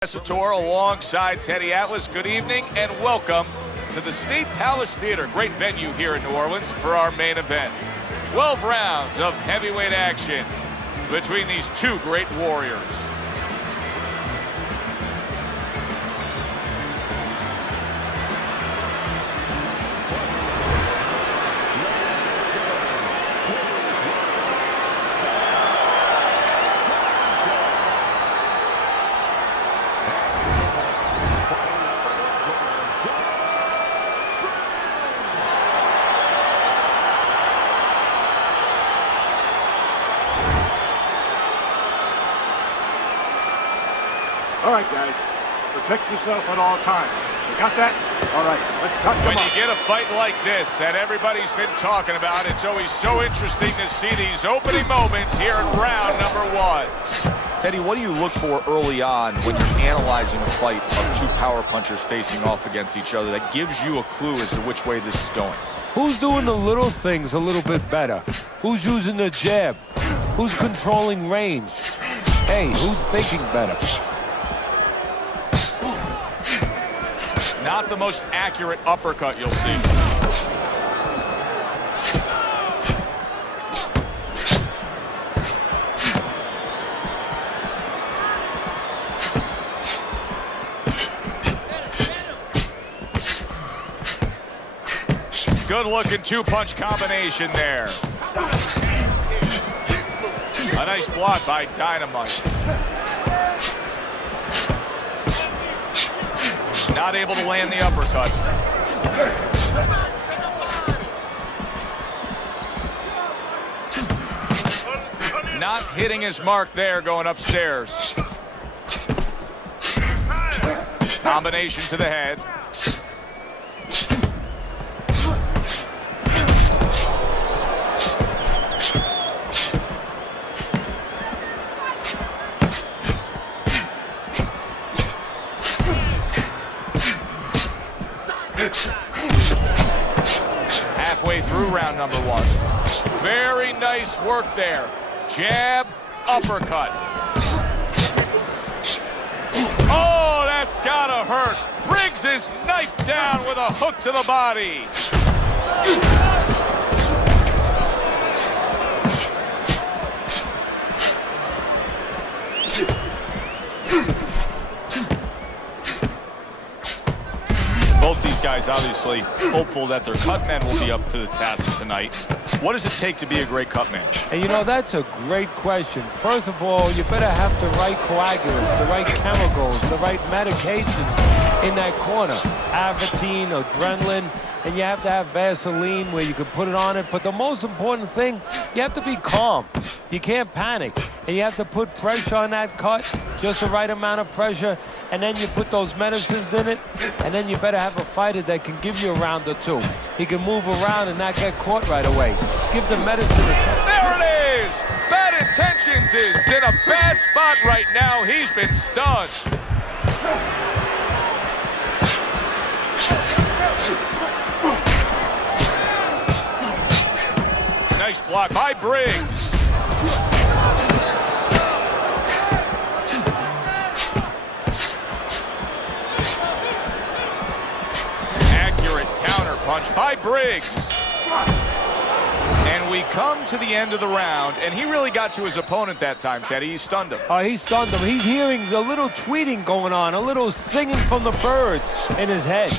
Tour alongside Teddy Atlas. Good evening and welcome to the State Palace Theater. Great venue here in New Orleans for our main event. 12 rounds of heavyweight action between these two great warriors. All right, guys. Protect yourself at all times. You got that? All right, let's touch them up. When you get a fight like this that everybody's been talking about, it's always so interesting to see these opening moments here in round number one. Teddy, what do you look for early on when you're analyzing a fight of two power punchers facing off against each other that gives you a clue as to which way this is going? Who's doing the little things a little bit better? Who's using the jab? Who's controlling range? Hey, who's thinking better? Not the most accurate uppercut you'll see. Good looking two-punch combination there. A nice block by Dynamite. Not able to land the uppercut. Not hitting his mark there, going upstairs. Combination to the head. Halfway through round number one. Very nice work there. Jab, uppercut. Oh, that's gotta hurt. Briggs is knifed down with a hook to the body. Both these guys obviously hopeful that their cut men will be up to the task tonight. What does it take to be a great cut man? And you know, that's a great question. First of all, you better have the right coagulants, the right chemicals, the right medication in that corner. Avatine, adrenaline, and you have to have Vaseline where you can put it on it. But the most important thing, you have to be calm. You can't panic. And you have to put pressure on that cut, just the right amount of pressure, and then you put those medicines in it, and then you better have a fighter that can give you a round or two. He can move around and not get caught right away. Give the medicine a chance. There it is! Bad Intentions is in a bad spot right now. He's been stunned. Nice block by Briggs. Accurate counter punch by Briggs. And we come to the end of the round, and he really got to his opponent that time, Teddy. He stunned him. He stunned him. He's hearing a little tweeting going on, a little singing from the birds in his head.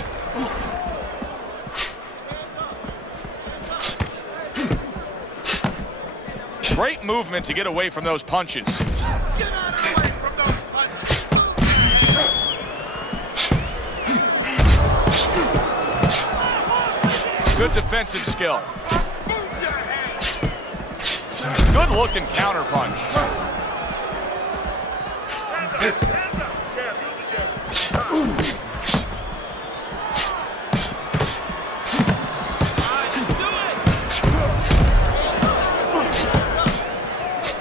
Great movement to get away from those punches. Get out of the way from those punches. Good defensive skill. Good looking counter punch.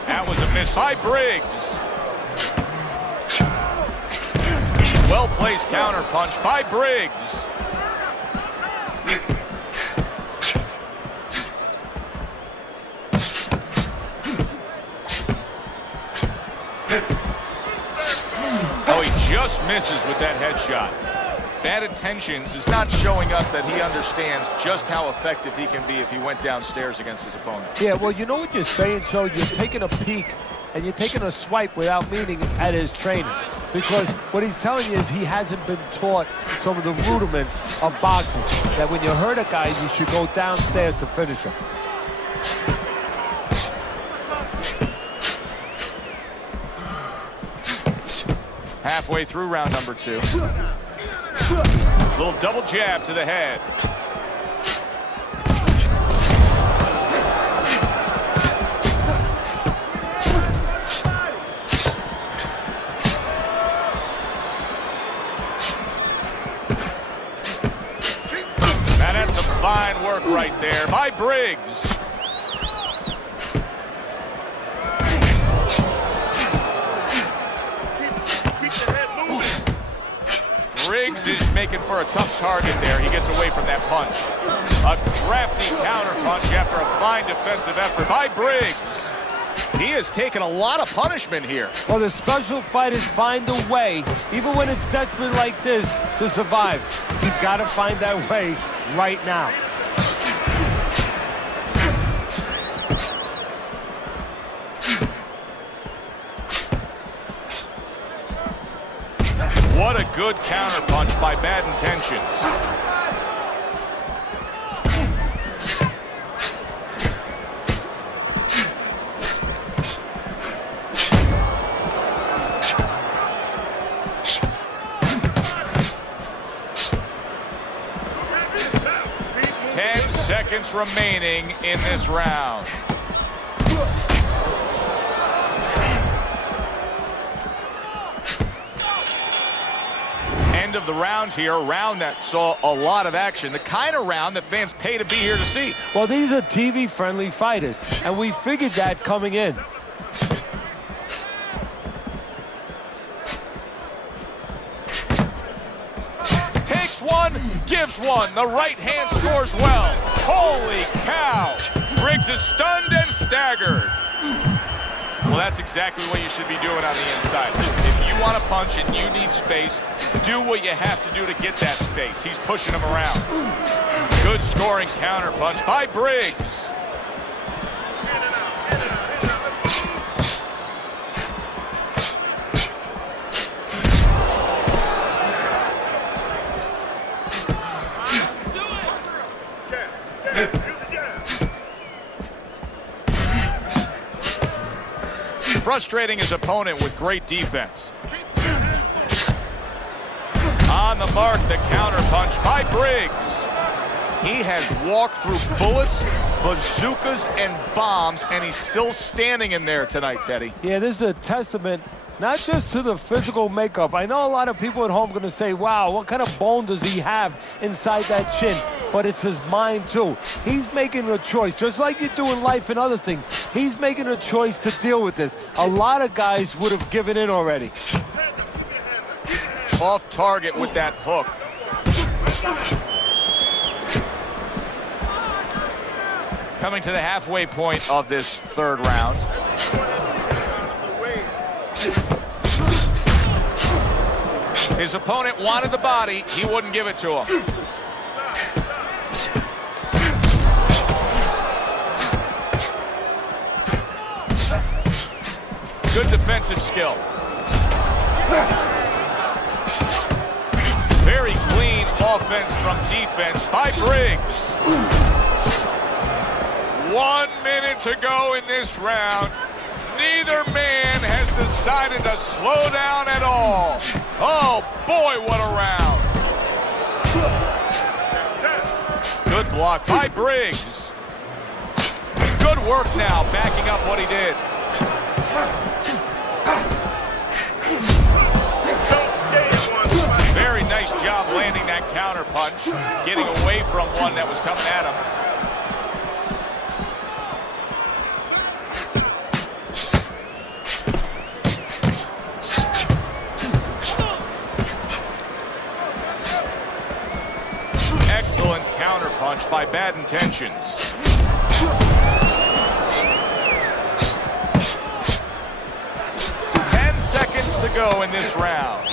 That was a miss by Briggs. Well-placed counter punch by Briggs. just misses with that headshot. Bad intentions is not showing us that he understands just how effective he can be if he went downstairs against his opponent. Yeah, well, you know what you're saying, Joe? You're taking a peek and you're taking a swipe without meaning at his trainers. Because what he's telling you is he hasn't been taught some of the rudiments of boxing. That when you hurt a guy, you should go downstairs to finish him. Halfway through round number 2. Little double jab to the head. Now that's some fine work right there by Briggs. Briggs is making for a tough target there. He gets away from that punch. A crafty counter punch after a fine defensive effort by Briggs. He has taken a lot of punishment here. Well, the special fighters find a way, even when it's desperate like this, to survive. He's got to find that way right now. What a good counterpunch by Bad Intentions. Seconds remaining in this round. End of the round here, a round that saw a lot of action, the kind of round that fans pay to be here to see. Well, these are TV-friendly fighters, and we figured that coming in. Takes one, gives one. The right hand scores well. Holy cow! Briggs is stunned and staggered. Well, that's exactly what you should be doing on the inside. If you want to punch and you need space, do what you have to do to get that space. He's pushing him around. Good scoring counter punch by Briggs. Frustrating his opponent with great defense. On the mark, the counter punch by Briggs. He has walked through bullets, bazookas, and bombs, and he's still standing in there tonight, Teddy. Yeah, this is a testament not just to the physical makeup. I know a lot of people at home are going to say, wow, what kind of bone does he have inside that chin? But it's his mind, too. He's making a choice, just like you do in life and other things. He's making a choice to deal with this. A lot of guys would have given in already. Off target with that hook. Coming to the halfway point of this third round. His opponent wanted the body. He wouldn't give it to him. Good defensive skill. Very clean offense from defense by Briggs. 1 minute to go in this round. Neither man has decided to slow down at all. Oh, boy, what a round. Good block by Briggs. Good work now, backing up what he did. Very nice job landing that counter punch, getting away from one that was coming at him. Excellent counter punch by Bad Intentions. To go in this round.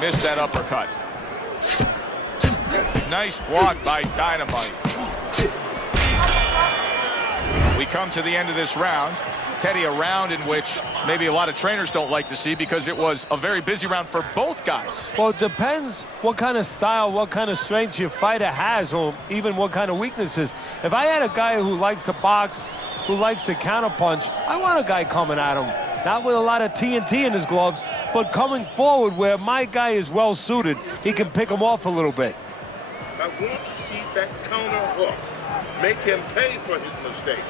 Missed that uppercut. Nice block by Dynamite. We come to the end of this round. Teddy, a round in which maybe a lot of trainers don't like to see because it was a very busy round for both guys. Well, it depends what kind of style, what kind of strength your fighter has, or even what kind of weaknesses. If I had a guy who likes to box, who likes to counterpunch, I want a guy coming at him. Not with a lot of TNT in his gloves, but coming forward where my guy is well suited. He can pick him off a little bit. I want to see that counter hook. Make him pay for his mistakes.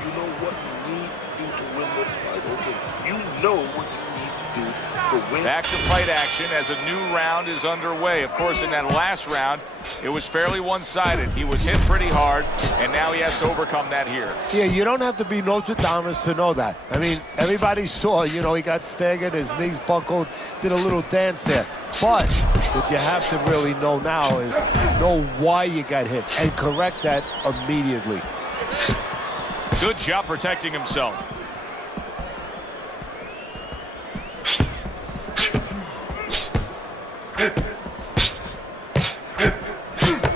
You know what you need to do to win this fight, okay? You know what you need to do to win. Back to fight action as a new round is underway. Of course, in that last round, it was fairly one-sided. He was hit pretty hard, and now he has to overcome that here. Yeah, you don't have to be Nostradamus to know that. I mean, everybody saw, he got staggered, his knees buckled, did a little dance there. But what you have to really know now is know why you got hit and correct that immediately. Good job protecting himself.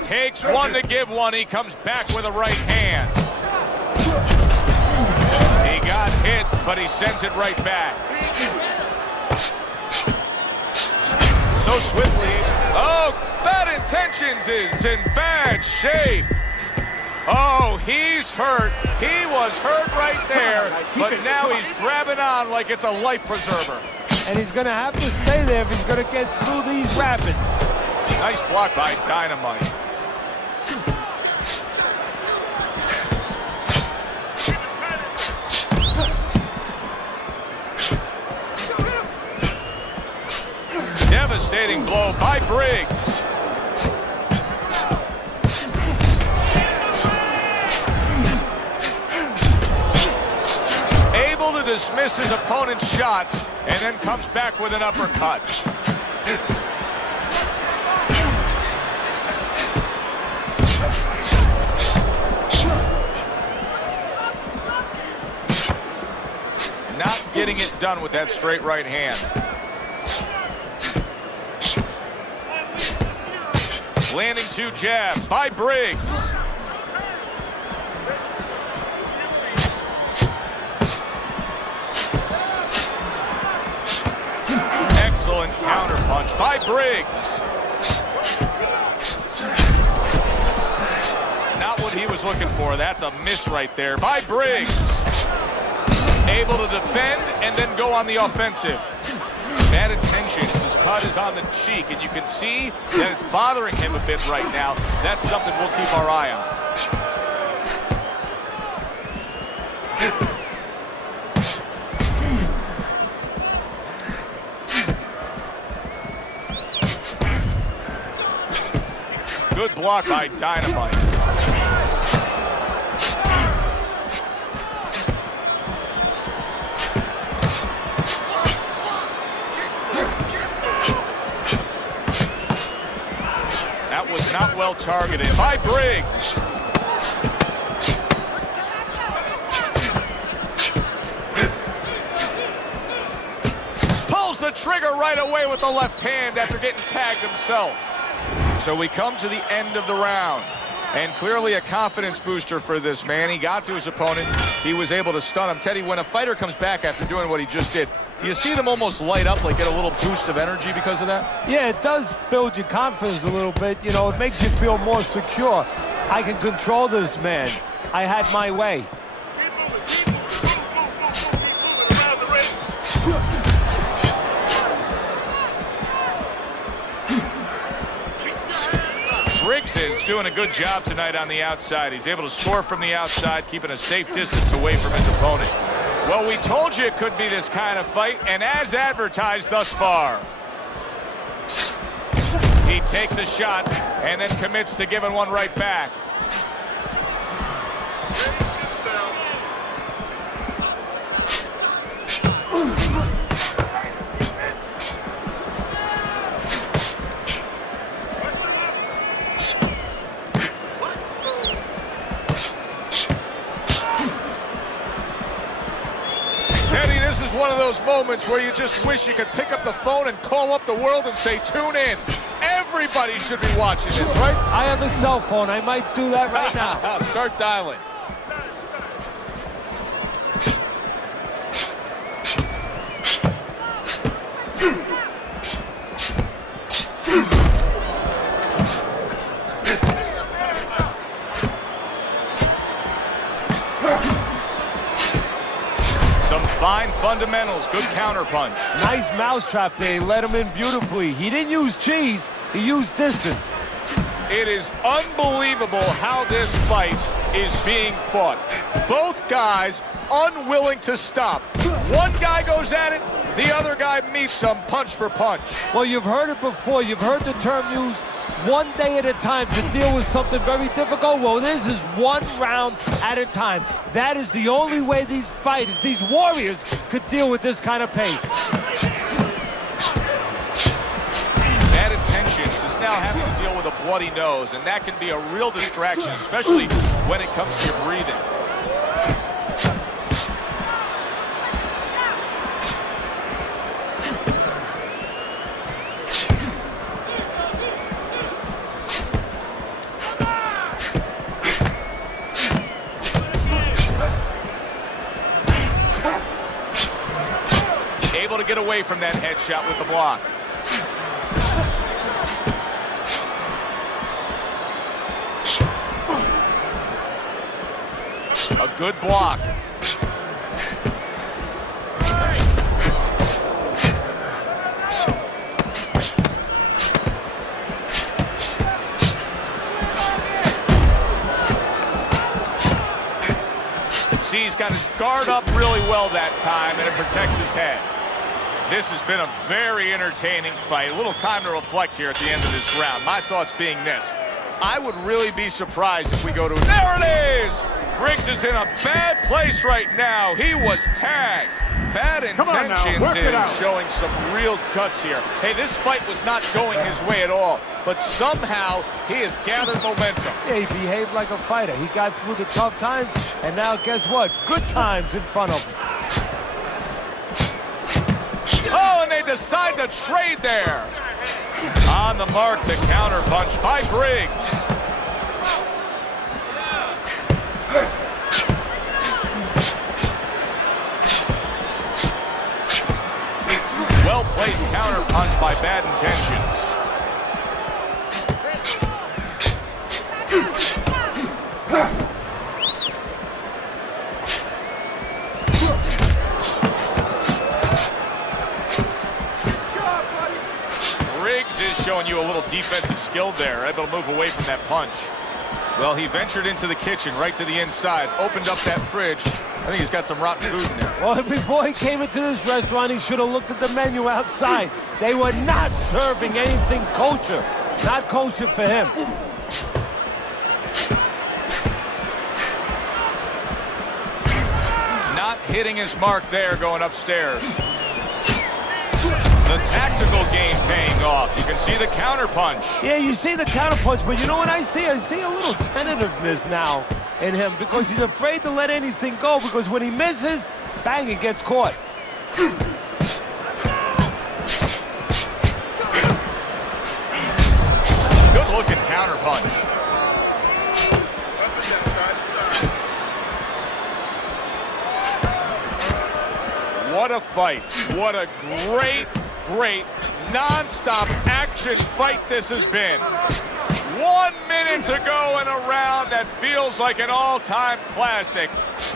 Takes one to give one. He comes back with a right hand. He got hit, but he sends it right back. So swiftly. Oh, Bad Intentions is in bad shape. Oh, he's hurt. He was hurt right there, but now he's grabbing on like it's a life preserver. And he's going to have to stay there if he's going to get through these rapids. Nice block by Dynamite. Devastating blow by Briggs. Able to dismiss his opponent's shots and then comes back with an uppercut. Not getting it done with that straight right hand. Landing two jabs by Briggs. Excellent counter punch by Briggs. Not what he was looking for. That's a miss right there by Briggs. Able to defend and then go on the offensive. Bad Intentions. His cut is on the cheek, and you can see that it's bothering him a bit right now. That's something we'll keep our eye on. Good block by Dynamite. That was not well targeted by Briggs. Pulls the trigger right away with the left hand after getting tagged himself. So we come to the end of the round, and clearly a confidence booster for this man. He got to his opponent. He was able to stun him. Teddy, when a fighter comes back after doing what he just did, do you see them almost light up, like get a little boost of energy because of that? Yeah, it does build your confidence a little bit. It makes you feel more secure. I can control this man. I had my way. Briggs is doing a good job tonight on the outside. He's able to score from the outside, keeping a safe distance away from his opponent. Well, we told you it could be this kind of fight, and as advertised thus far. He takes a shot and then commits to giving one right back. One of those moments where you just wish you could pick up the phone and call up the world and say, tune in. Everybody should be watching this, right? I have a cell phone. I might do that right now. Start dialing. Fine fundamentals, good counterpunch. Nice mousetrap there. He let him in beautifully. He didn't use cheese, he used distance. It is unbelievable how this fight is being fought. Both guys unwilling to stop. One guy goes at it, the other guy meets him punch for punch. Well, you've heard it before. You've heard the term used, one day at a time to deal with something very difficult. Well, this is one round at a time. That is the only way these fighters, these warriors, could deal with this kind of pace. Bad intentions is now having to deal with a bloody nose, and that can be a real distraction, especially when it comes to your breathing. Able to get away from that headshot with the block. A good block. See, he's got his guard up really well that time, and it protects his head. This has been a very entertaining fight. A little time to reflect here at the end of this round. My thoughts being this. I would really be surprised if we go to... There it is! Briggs is in a bad place right now. He was tagged. Bad intentions is showing some real guts here. Hey, this fight was not going his way at all, but somehow he has gathered momentum. Yeah, he behaved like a fighter. He got through the tough times, and now guess what? Good times in front of him. Oh, and they decide to trade there. On the mark, the counter punch by Briggs. Well-placed counter punch by Bad Intentions. Briggs is showing you a little defensive skill there, able to move away from that punch. Well, he ventured into the kitchen, right to the inside, opened up that fridge. I think he's got some rotten food in there. Well, before he came into this restaurant, he should have looked at the menu outside. They were not serving anything kosher. Not kosher for him. Not hitting his mark there going upstairs. The tactical game paying off. You can see the counter punch. Yeah, you see the counter punch, but you know what I see? I see a little tentativeness now in him because he's afraid to let anything go because when he misses, bang, he gets caught. Good looking counter punch. What a fight. What a great non-stop action fight this has been. 1 minute to go in a round that feels like an all-time classic.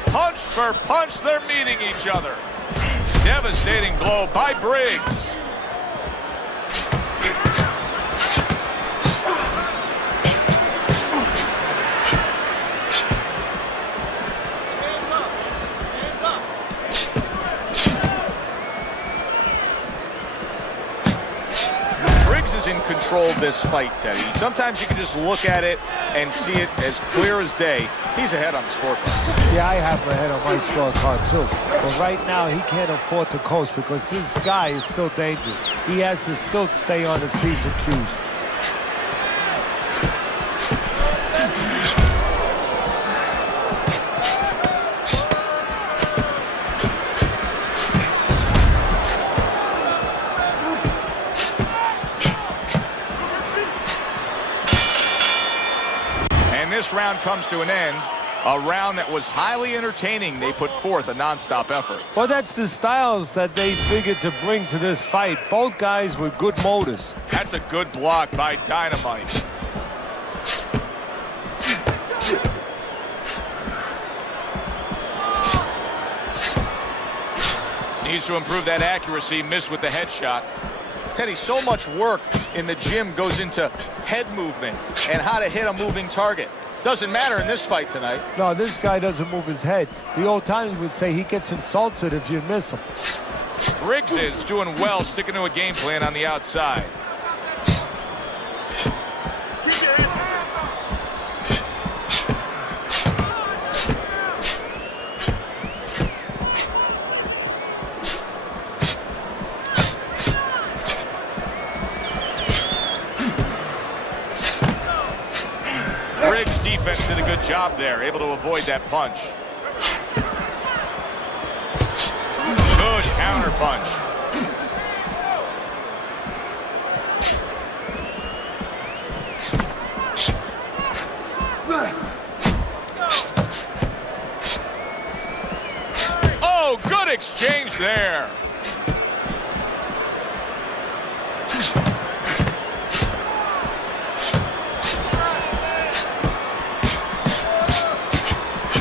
Punch for punch, they're meeting each other. Devastating blow by Briggs. In control of this fight, Teddy. Sometimes you can just look at it and see it as clear as day. He's ahead on the scorecard. Yeah, I have a head on my scorecard too. But right now, he can't afford to coast because this guy is still dangerous. He has to still stay on his P's and Q's. this round comes to an end, a round that was highly entertaining. They put forth a nonstop effort. Well, that's the styles that they figured to bring to this fight. Both guys with good motors. That's a good block by Dynamite. Needs to improve that accuracy. Missed with the headshot. Teddy, so much work in the gym goes into head movement and how to hit a moving target. Doesn't matter in this fight tonight. No, this guy doesn't move his head. The old timers would say he gets insulted if you miss him. Briggs is doing well, sticking to a game plan on the outside. Briggs' defense did a good job there, able to avoid that punch. Good counter punch. Oh, good exchange there.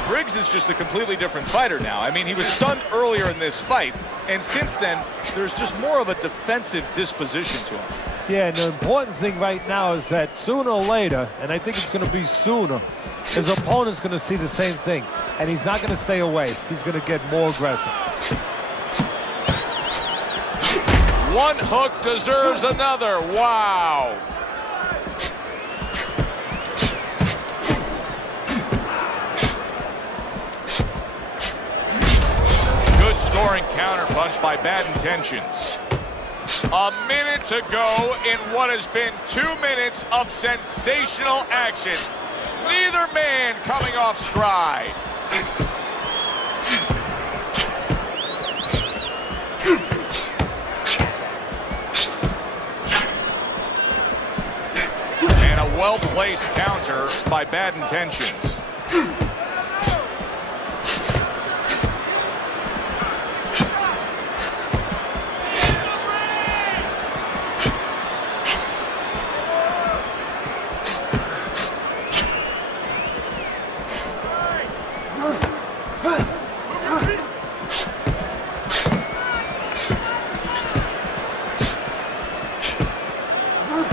Briggs is just a completely different fighter now. I mean, he was stunned earlier in this fight, and since then, there's just more of a defensive disposition to him. Yeah, and the important thing right now is that sooner or later, and I think it's going to be sooner, his opponent's going to see the same thing, and he's not going to stay away. He's going to get more aggressive. One hook deserves another. Wow. Good scoring counterpunch by Bad Intentions. A minute to go in what has been 2 minutes of sensational action. Neither man coming off stride. And a well-placed counter by Bad Intentions.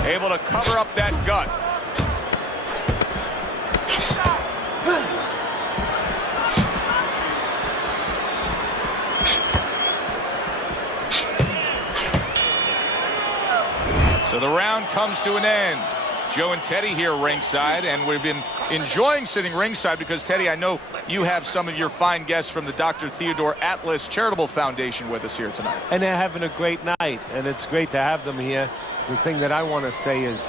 Able to cover up that gut. So the round comes to an end. Joe and Teddy here ringside, and we've been enjoying sitting ringside because, Teddy, I know you have some of your fine guests from the Dr. Theodore Atlas Charitable Foundation with us here tonight. And they're having a great night, and it's great to have them here. The thing that I want to say is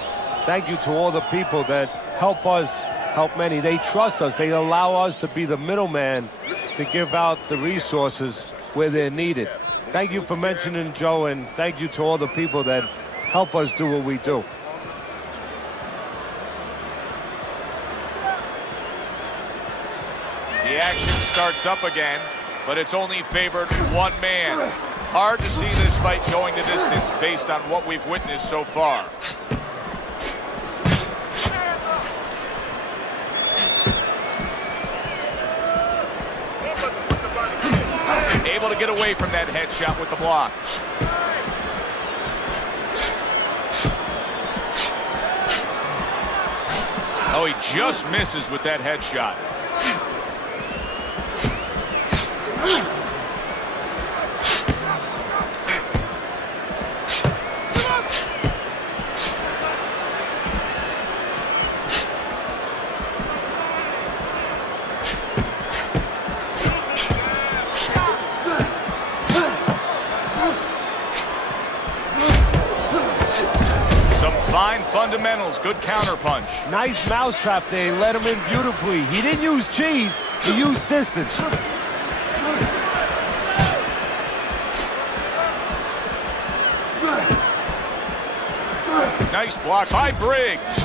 thank you to all the people that help us, help many. They trust us. They allow us to be the middleman to give out the resources where they're needed. Thank you for mentioning Joe, and thank you to all the people that help us do what we do. The action starts up again, but it's only favored one man. Hard to see this fight going the distance based on what we've witnessed so far. Able to get away from that headshot with the block. Oh, he just misses with that headshot. Fine fundamentals, good counterpunch. Nice mousetrap there. He let him in beautifully. He didn't use cheese, he used distance. Nice block by Briggs.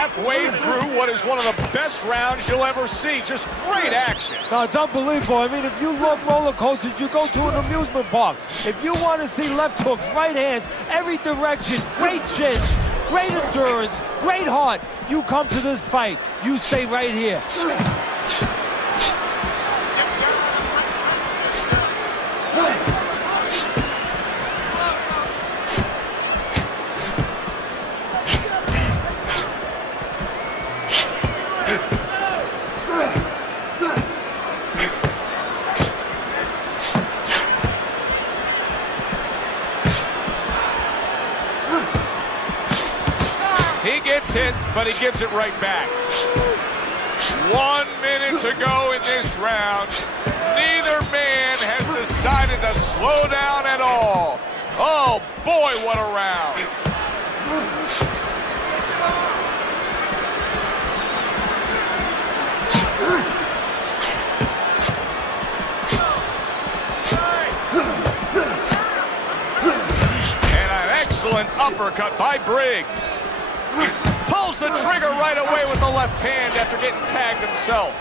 halfway through what is one of the best rounds you'll ever see. Just great action. No, it's unbelievable. I mean, if you love roller coasters, you go to an amusement park. If you want to see left hooks, right hands, every direction, great chins, great endurance, great heart, you come to this fight. You stay right here. Hit, but he gives it right back. 1 minute to go in this round. Neither man has decided to slow down at all. Oh boy, what a round. And an excellent uppercut by Briggs. Pulls the trigger right away with the left hand after getting tagged himself.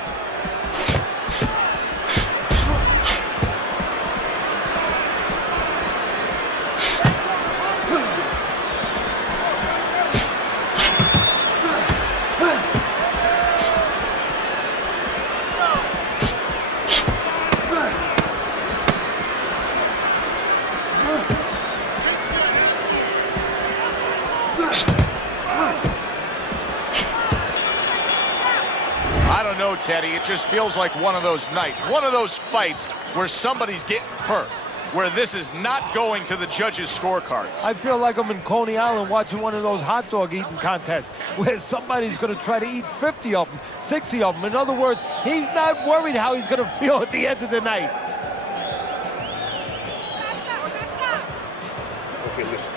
No, Teddy, it just feels like one of those nights, one of those fights where somebody's getting hurt, where this is not going to the judges' scorecards. I feel like I'm in Coney Island watching one of those hot dog eating contests where somebody's going to try to eat 50 of them, 60 of them. In other words, he's not worried how he's going to feel at the end of the night. Okay, listen.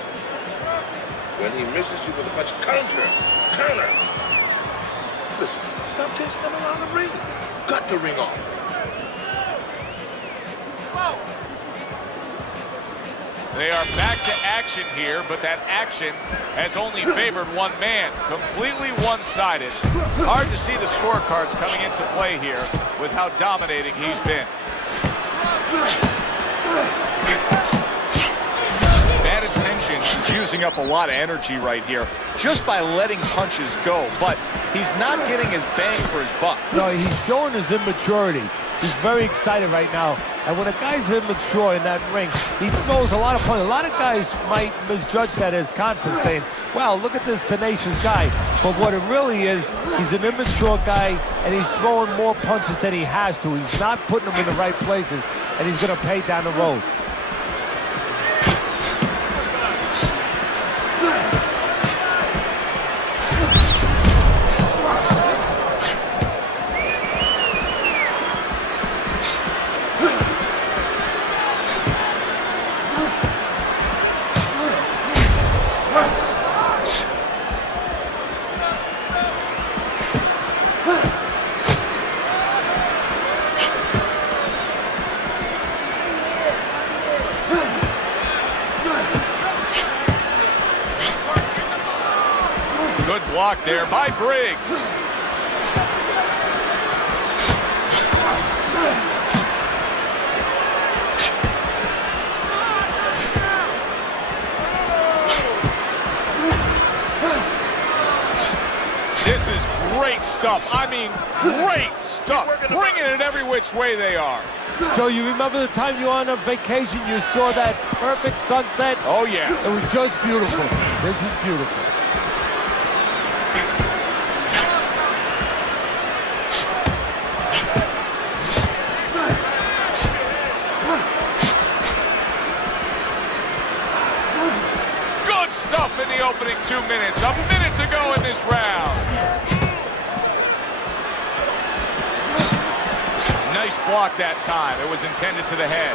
When he misses you with a punch, counter. Listen, stop chasing them around the ring. Got the ring off. They are back to action here, but that action has only favored one man. Completely one-sided. Hard to see the scorecards coming into play here with how dominating he's been. That attention is using up a lot of energy right here just by letting punches go, but he's not getting his bang for his buck. No, he's showing his immaturity. He's very excited right now. And when a guy's immature in that ring, he throws a lot of punches. A lot of guys might misjudge that as confidence, saying, wow, look at this tenacious guy. But what it really is, he's an immature guy, and he's throwing more punches than he has to. He's not putting them in the right places, and he's going to pay down the road. Good block there by Briggs. This is great stuff. I mean, great stuff. Bringing it every which way they are. Joe, you remember the time you were on a vacation, you saw that perfect sunset? Oh, yeah. It was just beautiful. This is beautiful. Good stuff in the opening 2 minutes. A minute to go in this round. Nice block that time. It was intended to the head.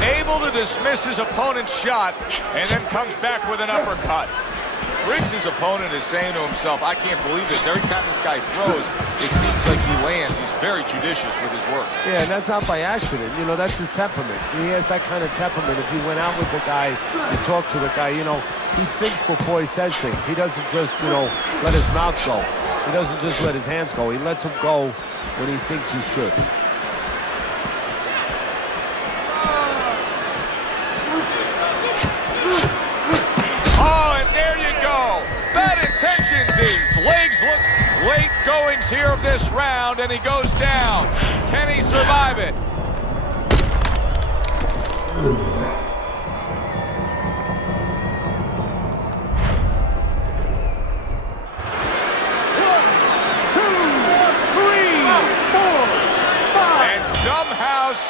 Able to dismiss his opponent's shot and then comes back with an uppercut. Briggs' opponent is saying to himself, I can't believe this. Every time this guy throws, it seems like he lands. He's very judicious with his work. Yeah, and that's not by accident. You know, that's his temperament. He has that kind of temperament. If he went out with the guy, you talk to the guy, you know, he thinks before he says things. He doesn't just, you know, let his mouth go. He doesn't just let his hands go. He lets them go when he thinks he should. Oh, and there you go. Bad intentions. His legs look late goings here of this round, and he goes down. Can he survive it?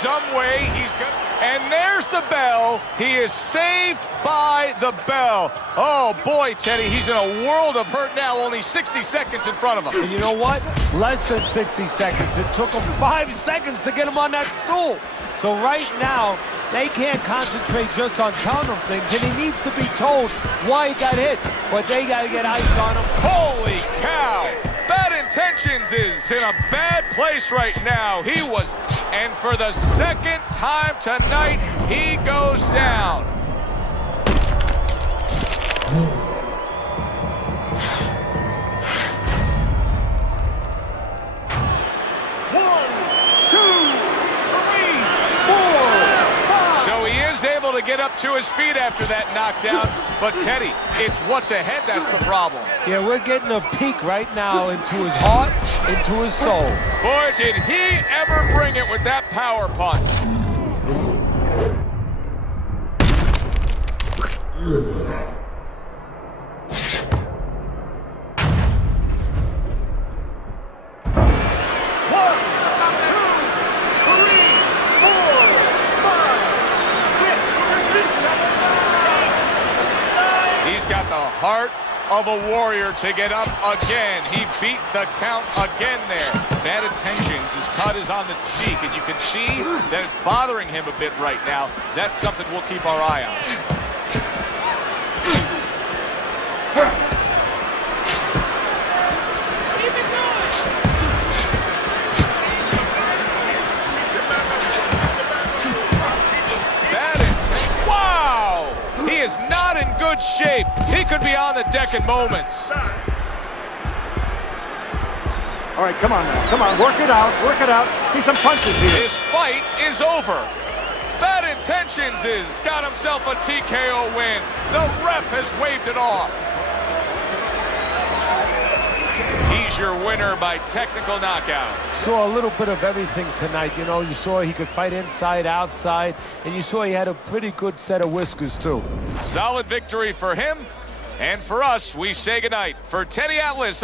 Some way he's good. And there's the bell. He is saved by the bell. Oh, boy, Teddy, he's in a world of hurt now. Only 60 seconds in front of him. And you know what? Less than 60 seconds. It took him 5 seconds to get him on that stool. So right now, they can't concentrate just on telling him things, and he needs to be told why he got hit. But they got to get ice on him. Holy cow! Bad Intentions is in a bad place right now. He was, and for the second time tonight, he goes down. Able to get up to his feet after that knockdown, but Teddy, it's what's ahead that's the problem. Yeah, we're getting a peek right now into his heart, into his soul. Boy, did he ever bring it with that power punch. Heart of a warrior to get up again. He beat the count again there. Bad Intentions, his cut is on the cheek, and you can see that it's bothering him a bit right now. That's something we'll keep our eye on. He is not in good shape. He could be on the deck in moments. All right, come on now. Come on, work it out. Work it out. See some punches here. His fight is over. Bad Intentions has got himself a TKO win. The ref has waved it off. He's your winner by technical knockout. Saw a little bit of everything tonight. You know, you saw he could fight inside, outside, and you saw he had a pretty good set of whiskers, too. Solid victory for him. And for us, we say goodnight. For Teddy Atlas,